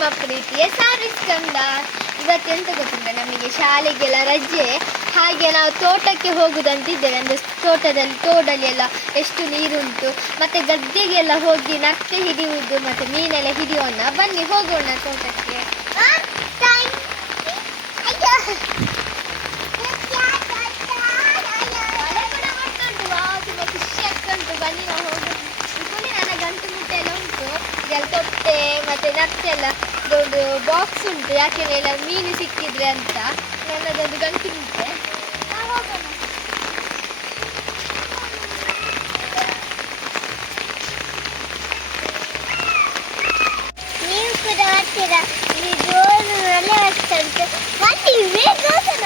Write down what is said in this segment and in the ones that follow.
ನಿಮ್ಮ ಪ್ರೀತಿಯ ಕಂದ ಇವತ್ತೆಂತ ಗೊತ್ತುಂಟ? ನಮಗೆ ಶಾಲೆಗೆಲ್ಲ ರಜೆ. ಹಾಗೆ ನಾವು ತೋಟಕ್ಕೆ ಹೋಗುದಂತಿದ್ದೇವೆ. ಅಂದರೆ ತೋಟದಲ್ಲಿ ತೋಡಲ್ಲಿ ಎಲ್ಲ ಎಷ್ಟು ನೀರುಂಟು. ಮತ್ತು ಗದ್ದೆಗೆಲ್ಲ ಹೋಗಿ ನಕ್ಕೆ ಹಿಡಿಯುವುದು ಮತ್ತು ಮೀನೆಲ್ಲ ಹಿಡಿಯೋಣ ಬನ್ನಿ ಹೋಗೋಣ ತೋಟಕ್ಕೆ. ಖುಷಿ ಉಂಟು ಬನ್ನಿ ನಾವು ಹೋಗೋಣ ಇಟ್ಕೊಳ್ಳಿ ನನ್ನ ಗಂಟು ಮುಟ್ಟೆ ಎಲ್ಲ ಇದೆಲ್ಲ ತೊಟ್ಟೆ ಮತ್ತೆ ನಟ್ಟೆಲ್ಲ ಒಂದು ಬಾಕ್ಸ್ ಉಂಟು, ಯಾಕೆ ಎಲ್ಲ ಮೀನು ಸಿಕ್ಕಿದ್ರೆ ಅಂತ. ನನ್ನದೊಂದು ಗಂಟು ಉಂಟೆ ನಾವು ಕೂಡ ಬರ್ತೀರಾ ಜೋರು ಮಳೆ ಆಗ್ತಾ ಉಂಟು ಬನ್ನಿ ಬೇಗ ಹೋಗೋಣ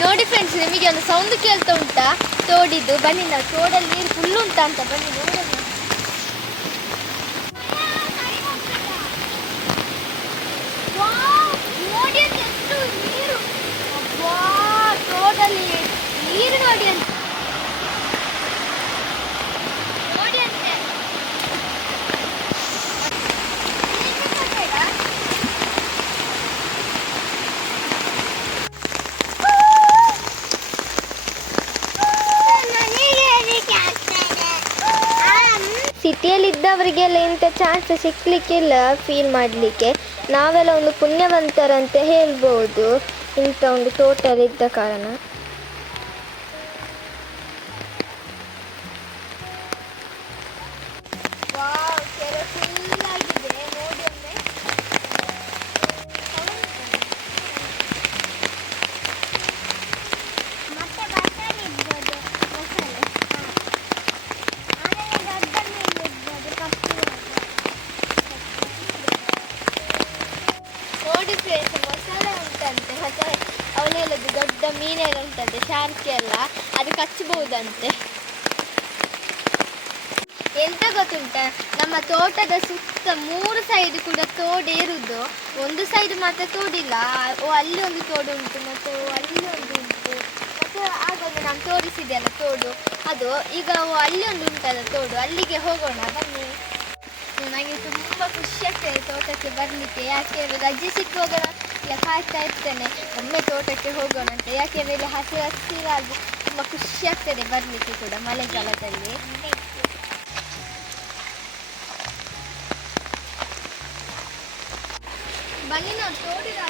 ನೋಡಿ ಫ್ರೆಂಡ್ಸ್ ನಿಮಗೆ ಒಂದು ಸೌಂಡ್ ಕೇಳ್ತಾ ಉಂಟಾ? ತೋಡಿದ್ದು. ಬನ್ನಿ ನಾವು ತೋಡಲ್ಲಿ ನೀರು ಫುಲ್ ಉಂಟಾ ಅಂತ ಬನ್ನಿ ನೋಡೋಣ. ನೋಡಿ ನೀರು. ತೋಡಲ್ಲಿ ನೀರು ನೋಡಿ ಅಂತ ನೋಡಿ ಅಂತೆ ನೀರು ಬೇಡ? ನನಗೆ ಹೆದರಿಕೆ ಆಗ್ತಾ ಇದೆ ಸಿಟಿಯಲ್ಲಿದ್ದವರಿಗೆಲ್ಲ ಇಂಥ ಚಾನ್ಸ್ ಸಿಕ್ಕಲಿಕ್ಕಿಲ್ಲ ಫೀಲ್ ಮಾಡಲಿಕ್ಕೆ. ನಾವೆಲ್ಲ ಒಂದು ಪುಣ್ಯವಂತರಂತ ಹೇಳ್ಬೋದು ಇಂಥ ಒಂದು ತೋಟಲಿದ್ದ ಕಾರಣ ಮತ್ತೆ ಬಸಳೆ ಇರ್ಬೋದು ಬಸಳೆ ಆಮೇಲೆ ದೊಡ್ಡ ಮೀನು ಇರ್ಬೋದು ಕಪ್ಪು ನೋಡಿ ಫ್ರೆಂಡ್ಸ್ ಮಸಾಲೆ ಉಂಟಂತೆ ಮತ್ತೆ ಅವಳು ಹೇಳೋದು ದೊಡ್ಡ ಮೀನೆಲ್ಲ ಉಂಟಂತೆ ಶಾರ್ಕಿ ಎಲ್ಲ ಅದು ಕಚ್ಚಬಹುದಂತೆ ಎಂತ ಗೊತ್ತುಂಟ? ನಮ್ಮ ತೋಟದ ಸುತ್ತ ಮೂರು ಸೈಡ್ ಕೂಡ ತೋಡೆ ಇರುದು ಒಂದು ಸೈಡ್ ಮಾತ್ರ ತೋಡಿಲ್ಲ. ಓ, ಅಲ್ಲಿ ಒಂದು ತೋಡು ಉಂಟು ಮತ್ತೆ ಅಲ್ಲಿ ಒಂದು ಉಂಟು. ಮತ್ತೆ ಆಗೊಂದು ನಾನು ತೋರಿಸಿದೆ ಅಲ್ಲ, ತೋಡು. ಅದು, ಈಗ ಓ, ಅಲ್ಲಿ ಒಂದು ಉಂಟಲ್ಲ, ತೋಡು. ಅಲ್ಲಿಗೆ ಹೋಗೋಣ, ಬನ್ನಿ. ನನಗೆ ತುಂಬ ಖುಷಿ ಆಗ್ತದೆ ತೋಟಕ್ಕೆ ಬರಲಿಕ್ಕೆ. ಯಾಕೆ ರಜೆ ಸಿಕ್ಕುವಾಗ ಇಲ್ಲ ಕಾಯ್ತಾ ಇರ್ತೇನೆ. ಒಮ್ಮೆ ತೋಟಕ್ಕೆ ಹೋಗೋಣ ಅಂತ. ಯಾಕೆ ಇಲ್ಲಿ ಹಸಿರು ಹಸಿರಾಗಿ ತುಂಬ ಖುಷಿ ಆಗ್ತದೆ ಬರಲಿಕ್ಕೆ ಕೂಡ ಮಳೆಗಾಲದಲ್ಲಿ. ಬನ್ನಿ ನಾವು ತೋಡಿದ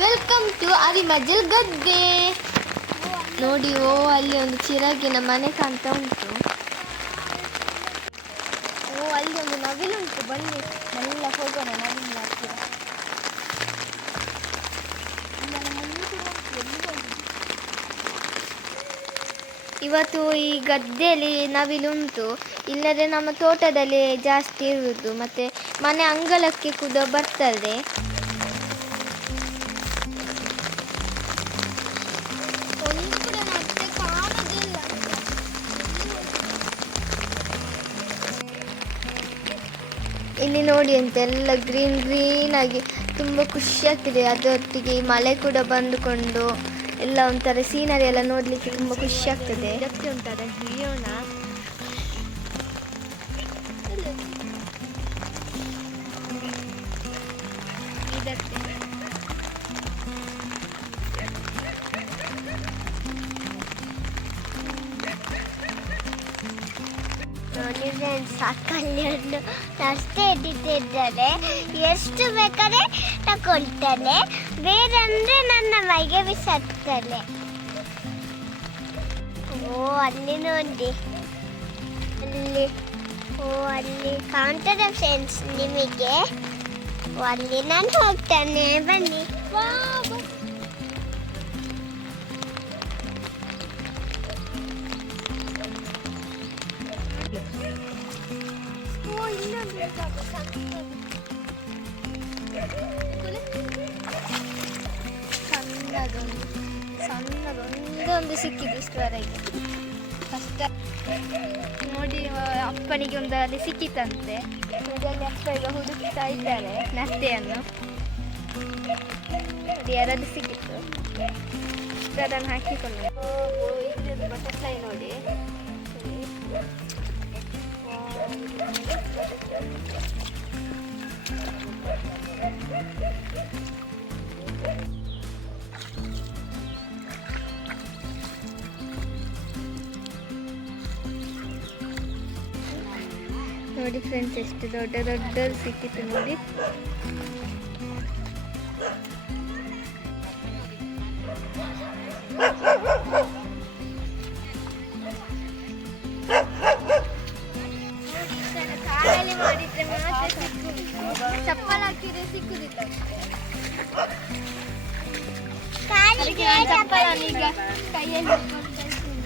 ವೆಲ್ಕಮ್ ಟು ಅರಿಮಜಲ್ ಗದ್ದೆ ನೋಡಿ ಓ, ಅಲ್ಲಿ ಒಂದು ಚಿರಾಗಿನ ಮನೆ ಕಾಣ್ತಾ ಉಂಟು ಓ ಅಲ್ಲಿ ಒಂದು ನವಿಲುಂಟು ಬನ್ನಿ ಎಲ್ಲ ಹೋಗೋಣ ಎಲ್ಲಿ ಹೋಗುದು? ಇವತ್ತು ಈ ಗದ್ದೆಯಲ್ಲಿ ನವಿಲುಂಟು ಇಲ್ಲದೆ ನಮ್ಮ ತೋಟದಲ್ಲಿ ಜಾಸ್ತಿ ಇರುವುದು ಮತ್ತೆ ಮನೆ ಅಂಗಳಕ್ಕೆ ಕೂಡ ಬರ್ತದೆ. ನೋಡಿ ಅಂತ ಎಲ್ಲ ಗ್ರೀನ್ ಗ್ರೀನ್ ಆಗಿ ತುಂಬ ಖುಷಿ ಆಗ್ತಿದೆ. ಅದರೊಟ್ಟಿಗೆ ಈ ಮಳೆ ಕೂಡ ಬಂದುಕೊಂಡು ಎಲ್ಲ ಒಂಥರ ಸೀನರಿ ಎಲ್ಲ ನೋಡಲಿಕ್ಕೆ ತುಂಬ ಖುಷಿ ಆಗ್ತದೆ. ಉಂಟದ ಹಿಡಿಯೋಣ ನೋಡಿ ಫ್ರೆಂಡ್ಸ್ ಅಕ್ಕಲ್ಲಿ ಒಂದು ರಸ್ತೆ ಹಿಡಿದಿದ್ದರೆ ಎಷ್ಟು ಬೇಕಾದ್ರೆ ತಗೊಳ್ತಾನೆ. ಬೇರೆಂದ್ರೆ ನನ್ನ ಮೈಗೆ ಬಿಸಾಕ್ತಾನೆ. ಓ, ಅಲ್ಲಿ ನೋಡಿ. ಅಲ್ಲಿ, ಓ, ಅಲ್ಲಿ ಕಾಣ್ತದೆ ಫ್ರೆಂಡ್ಸ್ ನಿಮಗೆ. ಅಲ್ಲಿ ನಾನು ಹೋಗ್ತಾನೆ. ಬನ್ನಿ. ಸಣ್ಣದೊಂದು ಸಣ್ಣದೊಂದೊಂದು ಸಿಕ್ಕಿದೆ ಇಷ್ಟುವರೆಗೆ ಕಷ್ಟ ನೋಡಿ ಅಪ್ಪನಿಗೆ ಒಂದು ಅಲ್ಲಿ ಸಿಕ್ಕಿತಂತೆ. ಅದರಲ್ಲಿ ಅಪ್ಪ ಈಗ ಹುಡುಕ್ತಾ ಇದ್ದಾರೆ ನತ್ತೆಯನ್ನು ಯಾರಾದ್ರೂ ಸಿಕ್ಕಿತ್ತು. ಅದನ್ನು ಹಾಕಿಕೊಳ್ಳೋಣ. ಬಟರ್ಫ್ಲೈ ನೋಡಿ. ನೋಡಿ ಫ್ರೆಂಡ್ಸ್ ಎಷ್ಟು ದೊಡ್ಡ ದೊಡ್ಡ ಸಿಕ್ಕಿತ್ತು ನೋಡಿ.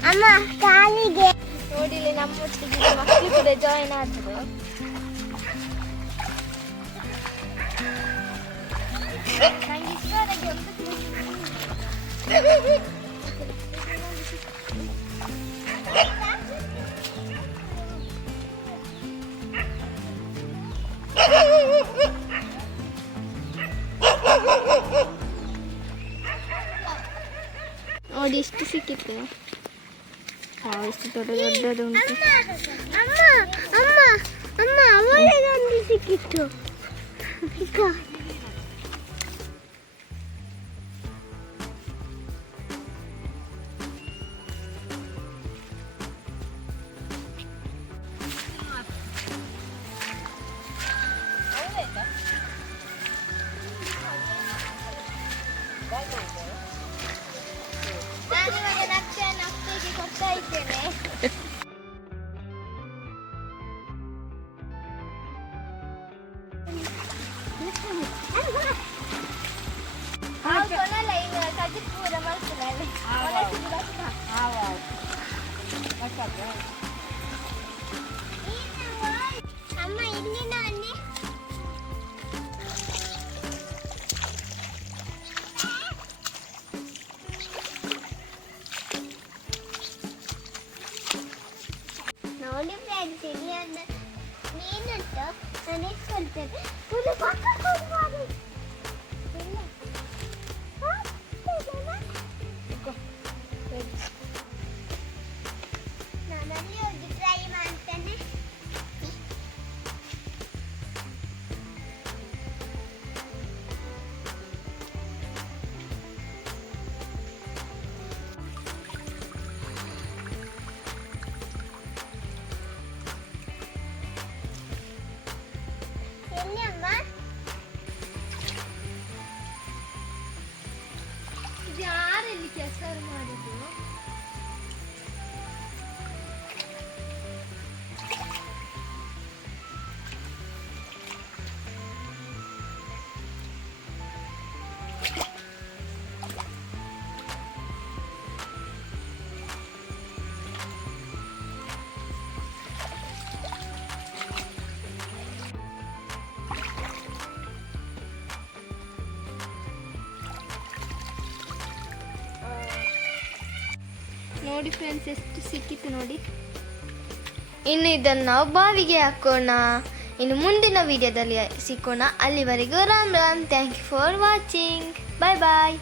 ಅಮ್ಮ ಕಾಲಿಗೆ. ನೋಡಿ ನಮ್ಮೊಟ್ಟಿಗೆ ಮಕ್ಕಳು ಕೂಡ ಜಾಯಿನ್ ಆದ್ರು. ನಂಗೆ ಇಷ್ಟವಾದಾಗೆ ಒಂದು ಇಷ್ಟು ಸಿಕ್ಕಿತ್ತು ಹಾಂ ಎಷ್ಟು ದೊಡ್ಡ ದೊಡ್ಡದು ಉಂಟು ಅಮ್ಮ ಅಮ್ಮ ಅಮ್ಮ ಅವಳಿಗೆ ಒಂದು ಸಿಕ್ಕಿತ್ತು ಮೀನುಂಟು ನಾನು ಇಟ್ಕೊಳ್ತೇನೆ ಫುಲ್ ಪಕ್ಕ ಕೊಡ್ಬಾರ್ದು ಇಲ್ಲ. ನೋಡಿ ಫ್ರೆಂಡ್ಸ್ ಎಷ್ಟು ಸಿಕ್ಕಿತ್ತು ನೋಡಿ. ಇನ್ನು ಇದನ್ನು ನಾವು ಬಾವಿಗೆ ಹಾಕೋಣ. ಇನ್ನು ಮುಂದಿನ ವಿಡಿಯೋದಲ್ಲಿ ಸಿಕ್ಕೋಣ. ಅಲ್ಲಿವರೆಗೂ Ram Ram. Thank you for watching bye bye